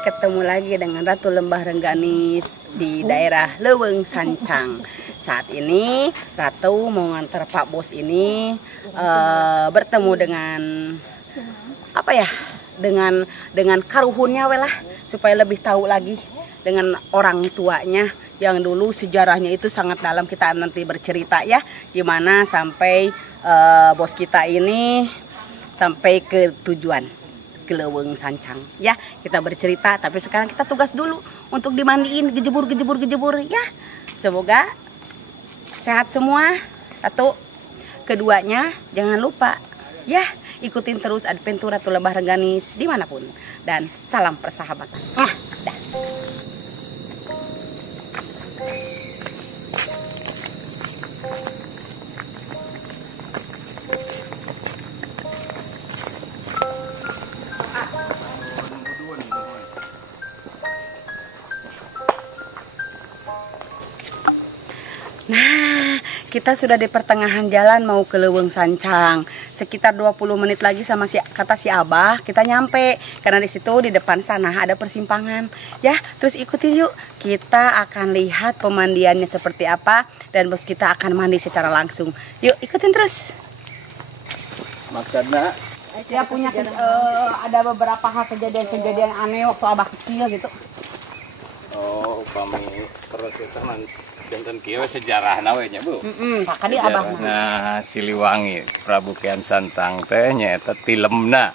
ketemu lagi dengan Ratu Lembah Rengganis di daerah Leuweung Sancang. Saat ini Ratu mau ngantar Pak Bos ini bertemu dengan apa ya? Dengan karuhunnya welah, supaya lebih tahu lagi dengan orang tuanya yang dulu sejarahnya itu sangat dalam. Kita nanti bercerita ya gimana sampai bos kita ini sampai ke tujuan, ke Leuweung Sancang ya. Kita bercerita, tapi sekarang kita tugas dulu untuk dimandiin, gejebur ya. Semoga sehat semua. Satu, keduanya jangan lupa ya, ikutin terus adventure Ratu Lembah Rengganis dimanapun, dan salam persahabatan. Dah. Nah, kita sudah di pertengahan jalan mau ke Leuweung Sancang. Sekitar 20 menit lagi sama kata si Abah kita nyampe. Karena di situ di depan sana ada persimpangan. Ya, terus ikutin yuk. Kita akan lihat pemandiannya seperti apa dan bos kita akan mandi secara langsung. Yuk, ikutin terus. Maksudnya Ya punya ada beberapa hal kejadian aneh waktu Abah kecil gitu. oh kami terus kita jantan kieu sejarah nawenya Bu. Kali Abah mah. Nah, Siliwangi Prabu Kian Santang teh nyaeta tilemna.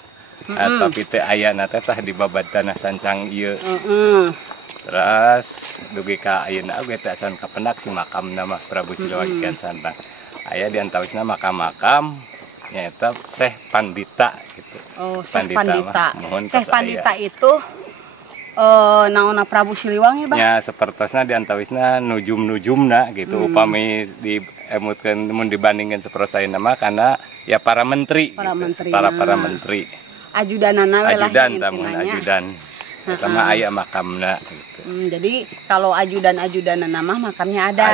Tapi teh ayana teh tah di babadana Sancang ieu. Terus dugi ka ayeuna oge teh asan kapendak si makam nama Prabu Siliwangi Kian Santang. Aya di antawisna makam-makam nyaeta Syekh Pandita gitu. Oh, Syekh Pandita. Syekh Pandita aya. itu naona Prabu Siliwangi Bang? Ya sepertosna di antawisna nujum-nujumna gitu. Upami diemutkeun mun dibandingkeun saprosai nama karena ya para menteri Para gitu. menteri. Para menteri. Ajudanana we lah Ajudan intinya. tamun ajudan. Sama aya makamna gitu. Jadi kalau ajudan-ajudanana mah makamnya ada.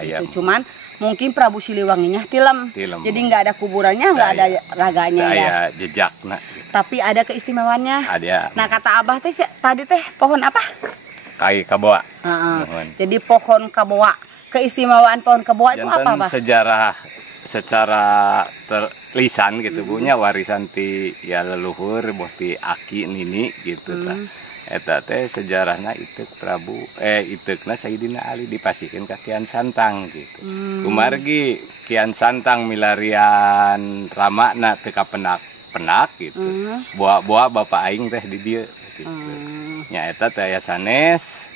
Aya. Gitu. Cuman mungkin Prabu Siliwanginya tilem. Jadi nggak ada kuburannya, nggak ada raganya ya. Aya jejakna. Tapi ada keistimewaannya. Ada. Nah kata Abah teh tadi teh pohon apa? Kai kaboa. Jadi pohon kaboa. Keistimewaan pohon kaboa itu apa, Bah? Sejarah secara terlisan gitu punya warisan ti ya leluhur bos ti aki nini gitu tah. Eta teh sejarahna itek itekna Sayyidina Ali dipasikeun ka Kian Santang gitu. Kumargi Kian Santang milarian ramana teu kapenak gitu. Boa bapak aing teh di dieu gitu. Nya eta teh aya sanes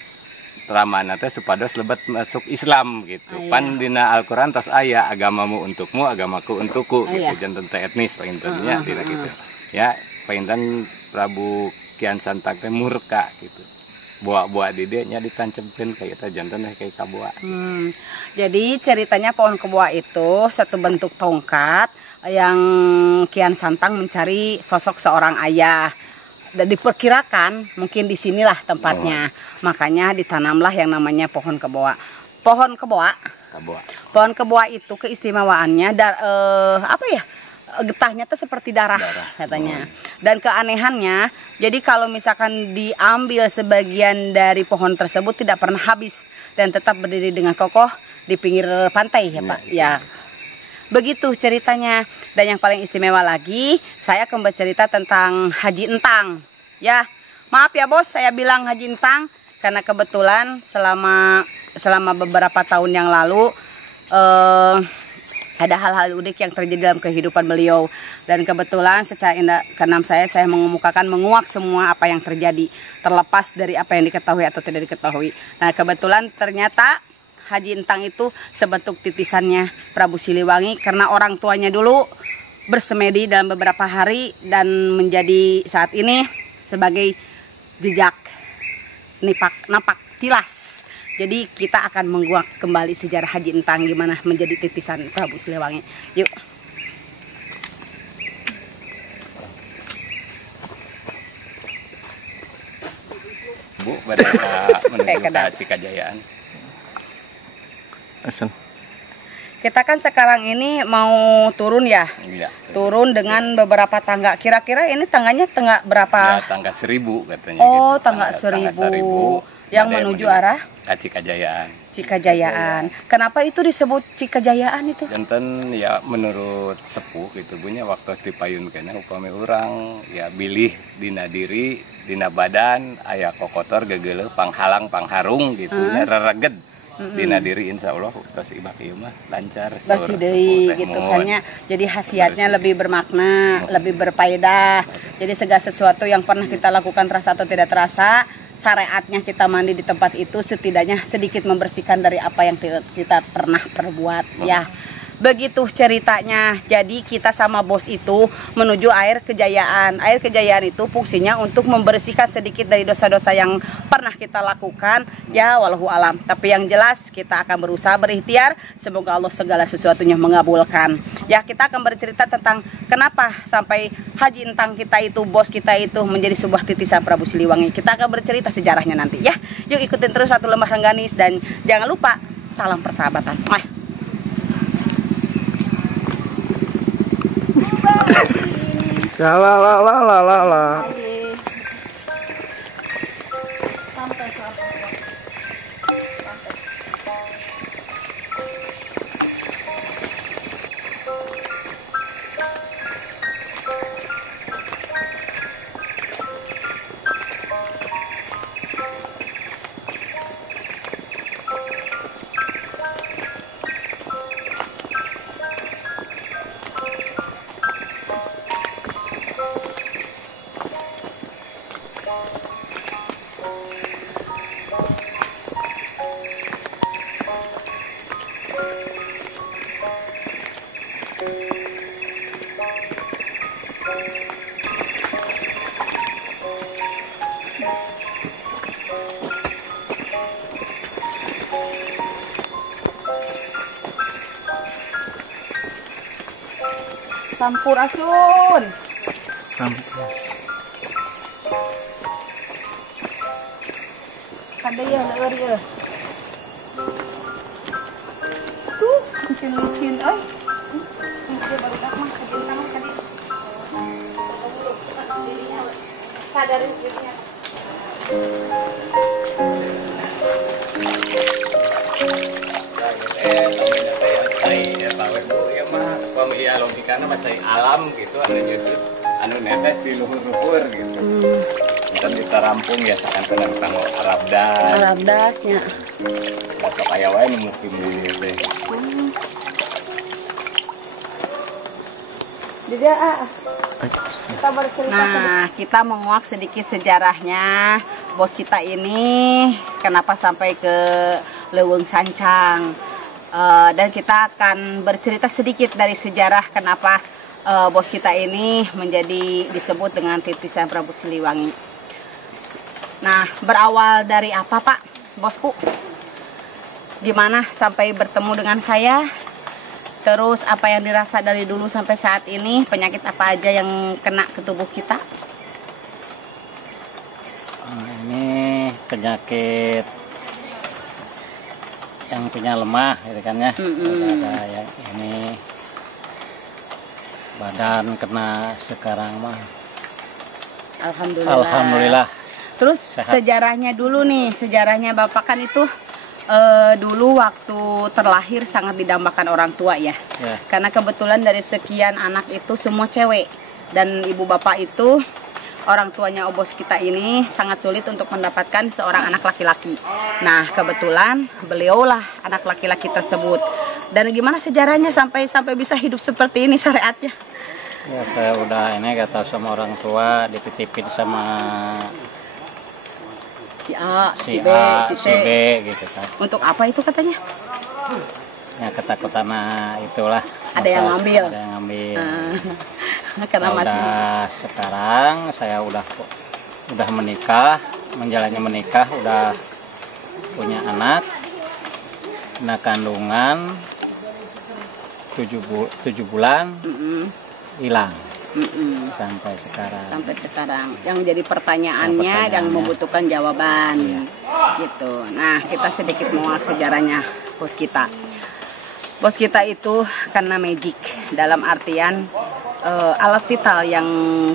ramana teh supados lebet masuk Islam gitu. Pan dina Al-Qur'an tas aya agamamu untukmu, agamaku untukku gitu. Janten teh etnis paintennya dina gitu. Ya, painten Prabu Kian Santang teh murka gitu. Boa di dieu nya ditancemkeun ka eta janten teh kayak kaboa. Jadi ceritanya pohon keboa itu satu bentuk tongkat yang Kian Santang mencari sosok seorang ayah. Dan diperkirakan mungkin di sinilah tempatnya. Makanya ditanamlah yang namanya pohon keboa. Pohon keboa itu keistimewaannya apa ya? Getahnya tuh seperti darah katanya. Dan keanehannya, jadi kalau misalkan diambil sebagian dari pohon tersebut tidak pernah habis dan tetap berdiri dengan kokoh di pinggir pantai ya Pak. Ya. Begitu ceritanya. Dan yang paling istimewa lagi, saya akan bercerita tentang Haji Entang. Ya, maaf ya Bos, saya bilang Haji Entang karena kebetulan selama beberapa tahun yang lalu ada hal-hal unik yang terjadi dalam kehidupan beliau. Dan kebetulan secara keenam saya menguak semua apa yang terjadi, terlepas dari apa yang diketahui atau tidak diketahui. Nah kebetulan ternyata Haji Entang itu sebentuk titisannya Prabu Siliwangi karena orang tuanya dulu bersemedi dalam beberapa hari dan menjadi saat ini sebagai jejak napak tilas. Jadi kita akan menguak kembali sejarah Haji Entang gimana menjadi titisan Prabu Siliwangi. Yuk. Bu, pada menuju ke Cikajayaan. Kita kan sekarang ini mau turun ya. Iya. Turun dengan beberapa tangga. Kira-kira ini tangganya tangga berapa? Ya, tangga 1000 katanya. Oh, gitu. tangga 1000. Yang menuju arah Cikajayaan. Cikajayaan. Kenapa itu disebut Cikajayaan itu? Janten ya menurut sepuh gitu punya waktu di payun kena upami orang ya bilih dina diri dina badan aya kokotor gegeuleuh panghalang pangharung gitu nya rereged dina diri insya Allah terus ibak ieu mah lancar bersih deui gitu kan ya. Jadi khasiatnya lebih bermakna, lebih berfaedah. Jadi segala sesuatu yang pernah kita lakukan terasa atau tidak terasa, syariatnya kita mandi di tempat itu setidaknya sedikit membersihkan dari apa yang kita pernah perbuat ya. Begitu ceritanya. Jadi kita sama bos itu menuju air kejayaan. Air kejayaan itu fungsinya untuk membersihkan sedikit dari dosa-dosa yang pernah kita lakukan. Ya walau alam. Tapi yang jelas kita akan berusaha berikhtiar. Semoga Allah segala sesuatunya mengabulkan. Ya kita akan bercerita tentang kenapa sampai Haji Entang kita itu, bos kita itu menjadi sebuah titisan Prabu Siliwangi. Kita akan bercerita sejarahnya nanti ya. Yuk ikutin terus Satu Lembah Rengganis dan jangan lupa salam persahabatan. La la la la la la la. Sampurasun. Kada ya leueur ya. Tuh, licin-licin euy. Ini baru dak mah kajin tangan tadi. Sadar dirinya. Ya logikanya masih alam gitu anu nyusut anu netes di luhur-luhur gitu. Kita bisa rampung ya sakan tentang Arabdasnya. Masuk aya wae nu murti teh. Jadi kita bercerita. Nah, kita menguak sedikit sejarahnya bos kita ini kenapa sampai ke Leuweung Sancang. Dan kita akan bercerita sedikit dari sejarah kenapa bos kita ini menjadi disebut dengan titisan Prabu Siliwangi. Nah, berawal dari apa Pak, bosku? Gimana sampai bertemu dengan saya? Terus apa yang dirasa dari dulu sampai saat ini? Penyakit apa aja yang kena ke tubuh kita? Ini penyakit yang punya lemah gitu kan ya. Ada yang ini badan kena sekarang mah alhamdulillah. Terus sehat. Sejarahnya dulu nih, sejarahnya Bapak kan itu dulu waktu terlahir sangat didambakan orang tua ya. Karena kebetulan dari sekian anak itu semua cewek dan ibu bapak itu orang tuanya bos kita ini sangat sulit untuk mendapatkan seorang anak laki-laki. Nah, kebetulan beliaulah anak laki-laki tersebut. Dan gimana sejarahnya sampai bisa hidup seperti ini syariatnya? Ya, saya udah ini kata sama orang tua dititipin sama si A, si B, si B gitu kan. Untuk apa itu katanya? Ya ketakutan itulah. Ada yang ngambil. Ada yang ngambil. Karena nah, udah sekarang saya udah menikah, menjalani menikah, udah punya anak kandungan 7 bulan hilang. Sampai sekarang yang jadi pertanyaannya yang membutuhkan jawaban gitu. Nah, kita sedikit menguak sejarahnya bos kita. Bos kita itu karena magic, dalam artian alat vital yang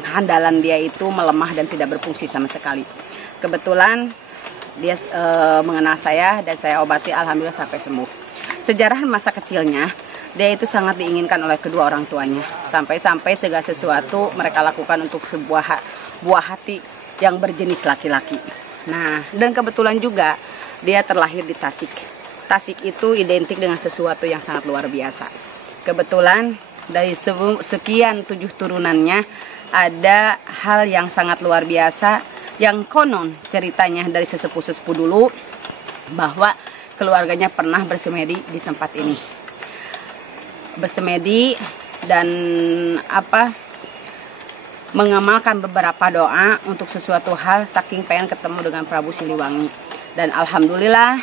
handalan dia itu melemah dan tidak berfungsi sama sekali. Kebetulan dia mengenal saya dan saya obati, alhamdulillah sampai sembuh. Sejarah masa kecilnya, dia itu sangat diinginkan oleh kedua orang tuanya. Sampai-sampai segala sesuatu mereka lakukan untuk sebuah buah hati yang berjenis laki-laki. Nah, dan kebetulan juga dia terlahir di Tasik. Tasik itu identik dengan sesuatu yang sangat luar biasa. Kebetulan dari sekian 7 turunannya ada hal yang sangat luar biasa yang konon ceritanya dari sesepuh-sesepuh dulu bahwa keluarganya pernah bersemedi di tempat ini. Bersemedi dan mengamalkan beberapa doa untuk sesuatu hal saking pengen ketemu dengan Prabu Siliwangi. Dan alhamdulillah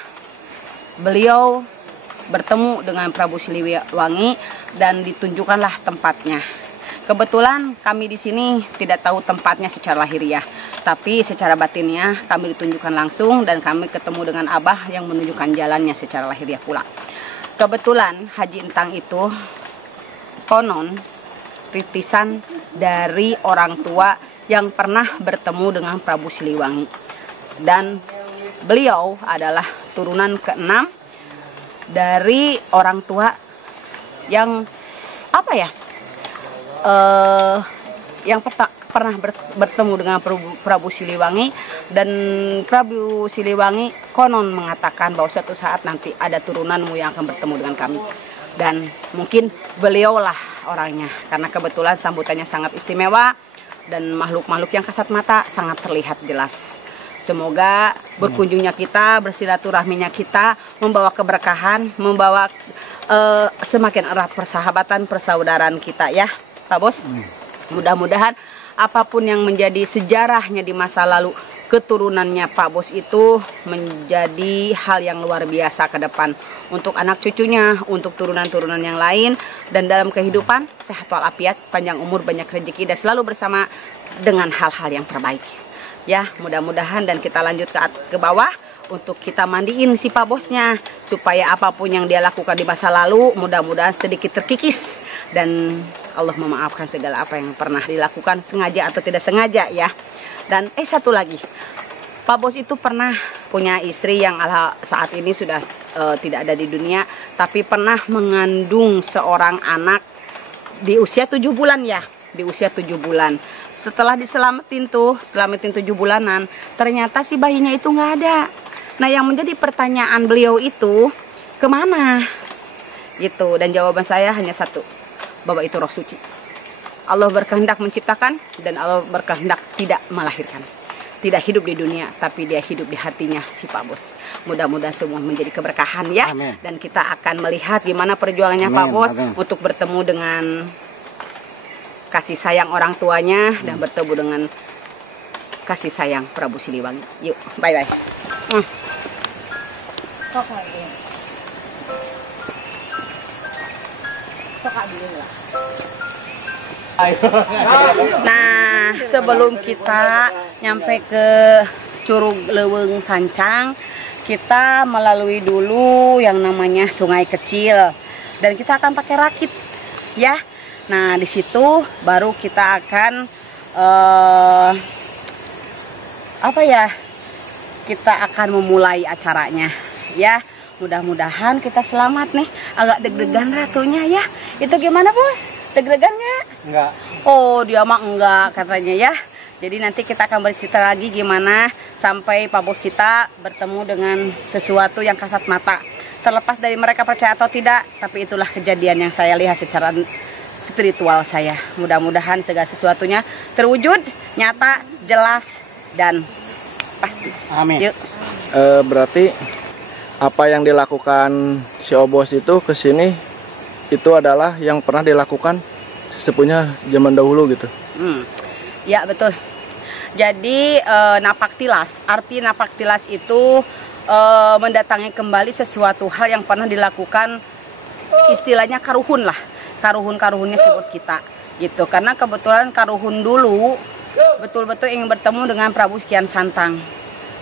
beliau bertemu dengan Prabu Siliwangi dan ditunjukkanlah tempatnya. Kebetulan kami di sini tidak tahu tempatnya secara lahiriah, tapi secara batinnya kami ditunjukkan langsung dan kami ketemu dengan Abah yang menunjukkan jalannya secara lahiriah pula. Kebetulan Haji Entang itu konon titisan dari orang tua yang pernah bertemu dengan Prabu Siliwangi, dan beliau adalah turunan ke-6 dari orang tua yang yang pernah bertemu dengan Prabu Siliwangi. Dan Prabu Siliwangi konon mengatakan bahwa suatu saat nanti ada turunanmu yang akan bertemu dengan kami. Dan mungkin beliaulah orangnya, karena kebetulan sambutannya sangat istimewa dan makhluk-makhluk yang kasat mata sangat terlihat jelas. Semoga berkunjungnya kita, bersilaturahminya kita, membawa keberkahan, membawa semakin erat persahabatan, persaudaraan kita ya, Pak Bos. Mudah-mudahan apapun yang menjadi sejarahnya di masa lalu, keturunannya Pak Bos itu menjadi hal yang luar biasa ke depan untuk anak cucunya, untuk turunan-turunan yang lain, dan dalam kehidupan sehat walafiat, panjang umur, banyak rezeki, dan selalu bersama dengan hal-hal yang terbaik. Ya, mudah-mudahan, dan kita lanjut ke bawah untuk kita mandiin si Pak Bosnya supaya apapun yang dia lakukan di masa lalu mudah-mudahan sedikit terkikis dan Allah memaafkan segala apa yang pernah dilakukan sengaja atau tidak sengaja ya. Dan satu lagi, Pak Bos itu pernah punya istri yang saat ini sudah tidak ada di dunia, tapi pernah mengandung seorang anak di usia 7 bulan ya, di usia 7 bulan. Setelah selamatin 7 bulanan, ternyata si bayinya itu nggak ada. Nah, yang menjadi pertanyaan beliau itu, kemana? Gitu, dan jawaban saya hanya satu, bahwa itu roh suci. Allah berkehendak menciptakan, dan Allah berkehendak tidak melahirkan. Tidak hidup di dunia, tapi dia hidup di hatinya si Pak Bos. Mudah-mudahan semua menjadi keberkahan ya. Amin. Dan kita akan melihat gimana perjuangannya Pak Bos untuk bertemu dengan kasih sayang orang tuanya dan bertemu dengan kasih sayang Prabu Siliwangi. Yuk, bye-bye. Nah, sebelum kita nyampe ke Curug Leuweung Sancang, kita melalui dulu yang namanya sungai kecil dan kita akan pakai rakit ya. Nah, di situ baru kita akan kita akan memulai acaranya ya. Mudah-mudahan kita selamat nih. Agak deg-degan ratunya ya. Itu gimana Bos? Deg-degan nggak? Enggak. Oh, dia mah enggak katanya ya. Jadi nanti kita akan bercerita lagi gimana sampai Pak Bos kita bertemu dengan sesuatu yang kasat mata. Terlepas dari mereka percaya atau tidak, tapi itulah kejadian yang saya lihat secara spiritual saya. Mudah-mudahan segala sesuatunya terwujud, nyata, jelas, dan pasti. Amin. Yuk. Berarti apa yang dilakukan si Obos itu ke sini itu adalah yang pernah dilakukan sesepuhnya zaman dahulu gitu. Ya betul. Jadi napak tilas, arti napak tilas itu mendatangi kembali sesuatu hal yang pernah dilakukan, istilahnya karuhun lah. Karuhun-karuhunnya si Bos kita gitu. Karena kebetulan karuhun dulu betul-betul ingin bertemu dengan Prabu Kian Santang.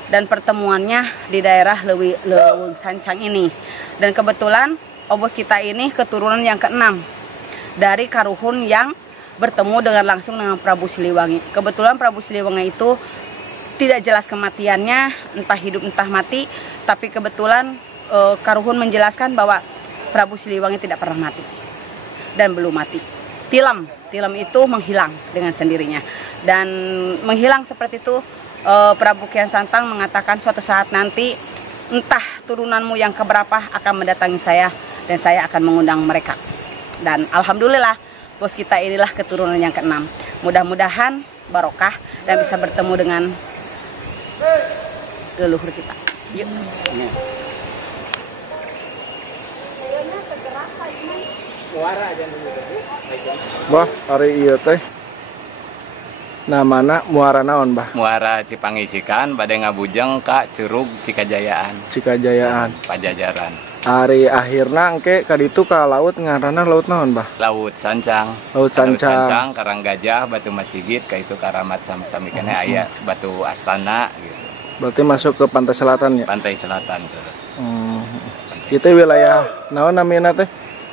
Dan pertemuannya di daerah Leuweung Sancang ini. Dan kebetulan Obos kita ini keturunan yang keenam dari Karuhun yang bertemu dengan langsung dengan Prabu Siliwangi. Kebetulan Prabu Siliwangi itu tidak jelas kematiannya, entah hidup entah mati, tapi kebetulan Karuhun menjelaskan bahwa Prabu Siliwangi tidak pernah mati dan belum mati. Tilam itu menghilang dengan sendirinya, dan menghilang seperti itu. Prabu Kian Santang mengatakan suatu saat nanti entah turunanmu yang keberapa akan mendatangi saya dan saya akan mengundang mereka. Dan alhamdulillah bos kita inilah keturunan yang keenam. Mudah-mudahan barokah dan bisa bertemu dengan leluhur kita. Yuk. Wah, hari iya teh. Namana muara naon, Bah? Muara Cipangisikan bade ngabujeng ka Curug Cikajayaan. Cikajayaan. Pajajaran. Hari akhirna engke ka ditu ka laut ngaranna laut naon, Bah? Laut Sancang. Laut Sancang. Karanggajah, Batu Masigit, ka itu Karamat sami-sami kene aya Batu Astana gitu. Berarti masuk ke pantai selatan ya? Pantai Selatan terus. Itu wilayah naon namina teh?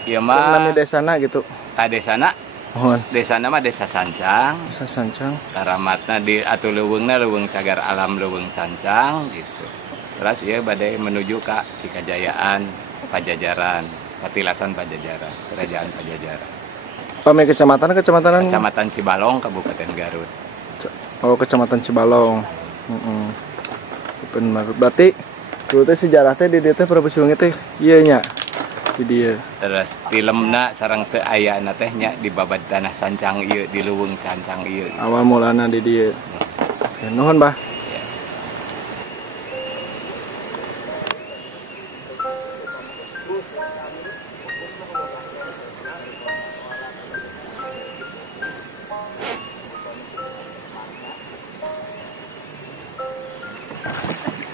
Ieu mah Nami desana gitu. ka desana. Oh, Desana mah Desa Sancang. Desa Sancang. Karamatna di atuh leuweungna leuweung cagar alam leuweung Sancang gitu. Terus ieu bade menuju ka Cikajayaan, Pajajaran, Patilasan Pajajaran, Kerajaan Pajajaran. Pami kecamatan? Kecamatan Cibalong, Kabupaten Garut. Oh, Kecamatan Cibalong. Benar. Berarti dulu teh sejarah teh di dieu teh Prabu Siliwangi teh ieu nya. Di dieu. Terus tilemna sareng teu ayana teh nya di babad tanah Sancang ieu, di leuweung Sancang ieu. Awal mulana di dieu. Ya, nuhun, Bah.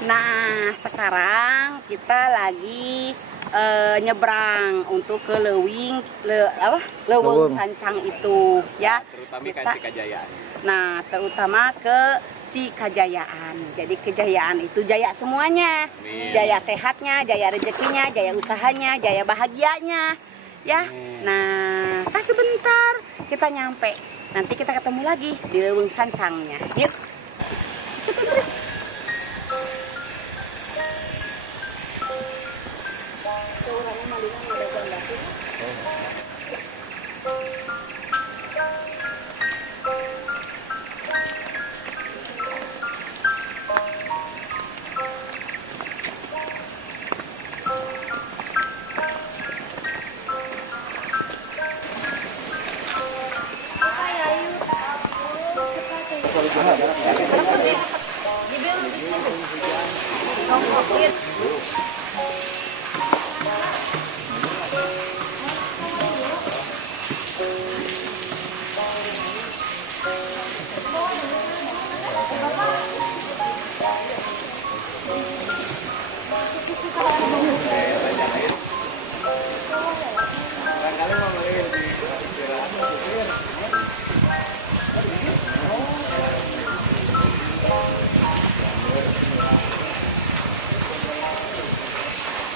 Nah, sekarang kita lagi nyebrang untuk ke Leuweung Sancang itu ya. Terutama Kita- Cikajayaan. Nah, terutama ke Cikajayaan. Jadi kejayaan itu jaya semuanya. Amin. Jaya sehatnya, jaya rezekinya, jaya usahanya, jaya bahagianya. Ya. Nah, sebentar kita nyampe. Nanti kita ketemu lagi di Leuweung Sancangnya. Yuk.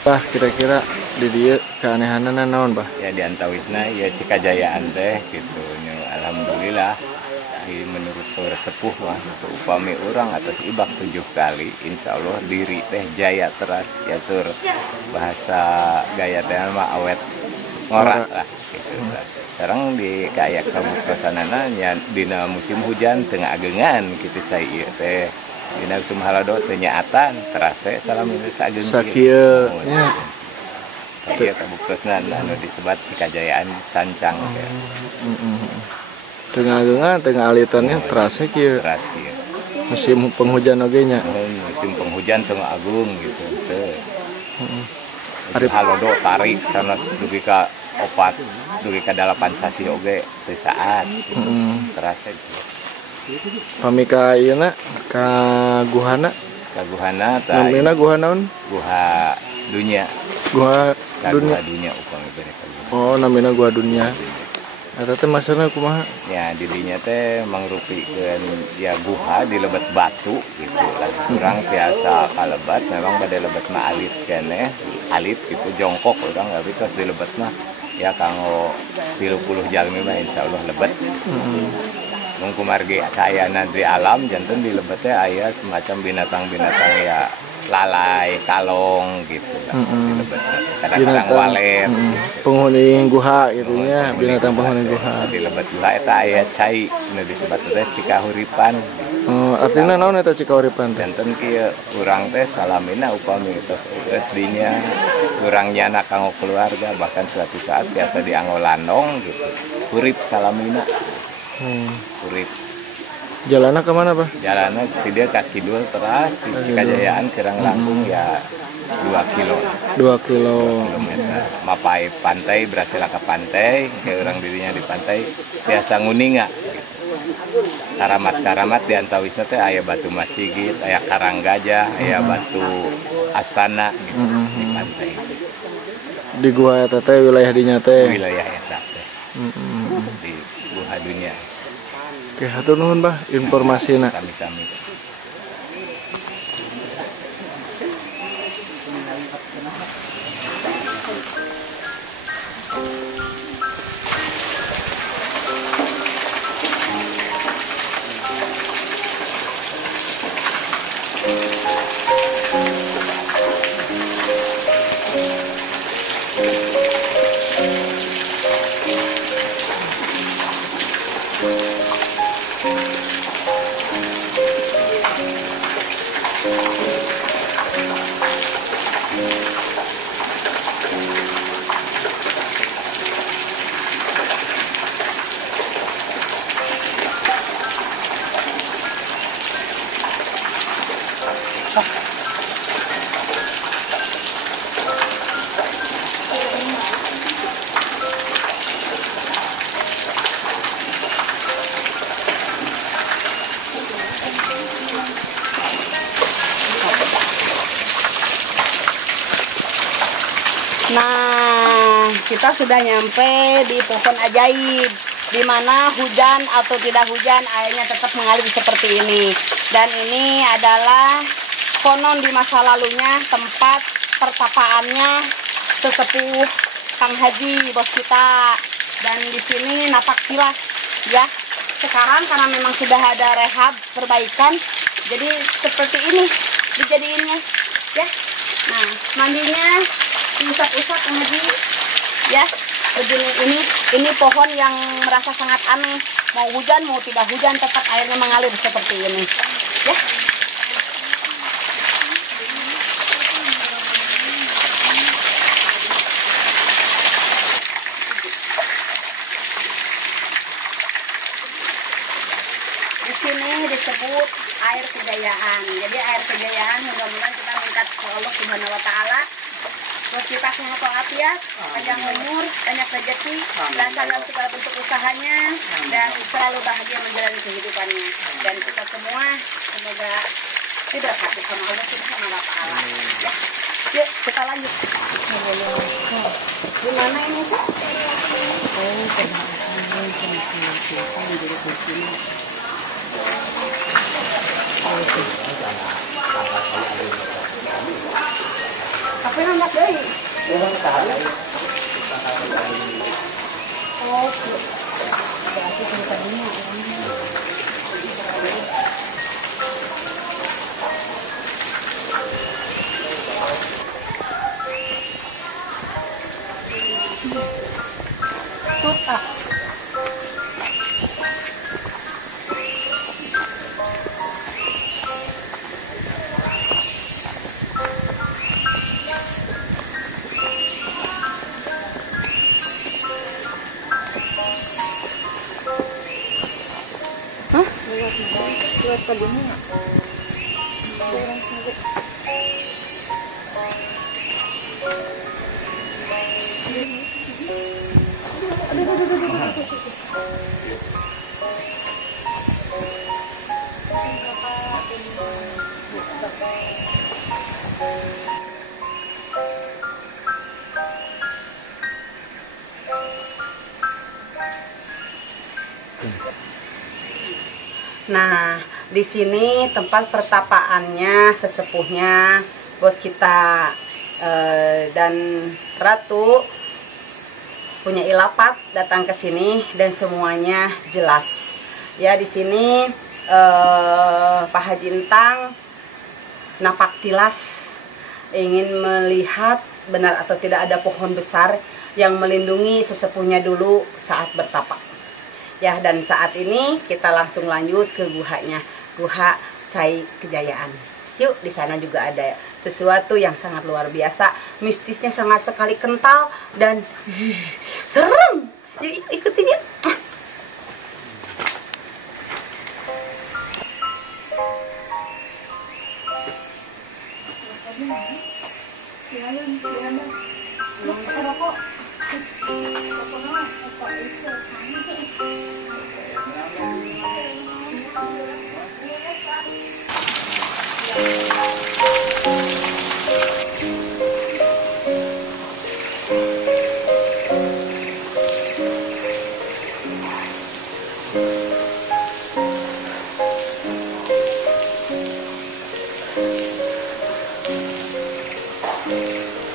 Bah, kira-kira di dieu keanehanana naon, Bah? Ya di antawisna ya Cikajayaan teh gitu. Alhamdulillah menurut saudara sepuh wah upami orang atas ibak 7 kali insya Allah diri teh jaya teras ya sur bahasa gaya teh mah awet ngorak lah gitu. Sekarang di kayak kabuktosanana nya dina musim hujan tengah agengan gitu cai ieu teh dina sumhalado teu nyaatan teras teh salami sageung Sakieu nya. Ieu kabuktosna anu disebat Cikajayaan Sancang teh. Tengah alitannya terasa kieu. Teras kieu. Musim penghujan oge nya. Musim penghujan tengah agung gitu teh. Ari Halodo tarik sana dugi ka 4 dugi ka 8 sasi oge teu saat gitu. Terasa gitu. pami ka ieu na ka guhana. Kaguhana tah Namina guha naon? guha dunya. Guha Guha dunia. dunya upami bener ka guha. Oh, namina guha dunia. Eta teh maksudna kumaha? Ya didinya teh mangrupikeun ya guha di lebat batu gitu lah. Urang biasa kalebat memang pada lebat mah alit keneh, alit gitu jongkok urang tapi tos di lebat mah ya kanggo 30 jalmi mah insyaallah lebat. Mun kumargi saayana di alam janten di lebat teh aya semacam binatang-binatang ya lalai, kalong gitu lah. Di lebat kadang-kadang walet. Penghuni guha gitu nya, binatang penghuni guha. Di lebat guha eta aya cai nu disebut teh cikahuripan. Artinya naon eta cikahuripan teh? Janten kieu urang teh salamina upami tos dinya urang nyana kanggo keluarga bahkan suatu saat biasa dianggo landong gitu. Urip salamina. Urip. Jalannya kemana, Pak? Jalannya tidak kaki dua teras di Cikajayaan Kerang Langkung ya 2 kilo. 2 kilo. Kilometer. Mapai pantai berhasil ke pantai, kayak orang dirinya di pantai biasa nguninga. Karamat-karamat di antawisna teh aya batu Masigit, aya karang gajah, aya batu astana gitu di pantai. Di gua eta teh wilayah dinya teh. Wilayah eta teh. Di Guha Dunia. Oke, hatur nuhun, Bah, informasinya. Sami-sami. Nah, kita sudah nyampe di pohon ajaib, di mana hujan atau tidak hujan airnya tetap mengalir seperti ini. Dan ini adalah konon di masa lalunya tempat pertapaannya sesepuh Kang Haji bos kita. Dan di sini napak tilas ya. Sekarang karena memang sudah ada rehab perbaikan, jadi seperti ini dijadiinnya ya. Nah, mandinya usap-usap Kang Haji ya, begini. Ini pohon yang merasa sangat aneh, mau hujan mau tidak hujan tetap airnya mengalir seperti ini ya. Di sini disebut air kejayaan. Jadi air kejayaan mudah-mudahan kita minta ke Allah Subhanahu wa taala terus kita sehat walafiat, panjang umur, banyak rezeki, lancarkan segala bentuk usahanya, dan selalu bahagia menjalani kehidupannya. Dan kita semua semoga diberkati sama Allah Subhanahu wa taala. Ya. Yuk, kita lanjut. Gimana ini, Kak? Tapi nama deui. Oh, berarti ceritanya suta. Lewat kebunnya nggak? Nah, di sini tempat pertapaannya sesepuhnya bos kita dan Ratu punya ilapat datang ke sini dan semuanya jelas. Ya, di sini Pak Haji Entang napak tilas ingin melihat benar atau tidak ada pohon besar yang melindungi sesepuhnya dulu saat bertapa. Ya, dan saat ini kita langsung lanjut ke guhanya, Guha Cai Kejayaan. Yuk, di sana juga ada sesuatu yang sangat luar biasa, mistisnya sangat sekali kental dan serem. Yuk, ikutin yuk.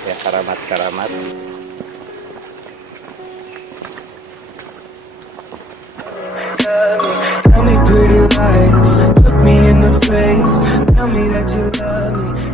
Ya, karamat-karamat. Tell me pretty lies, look me in the face, tell me that you love me.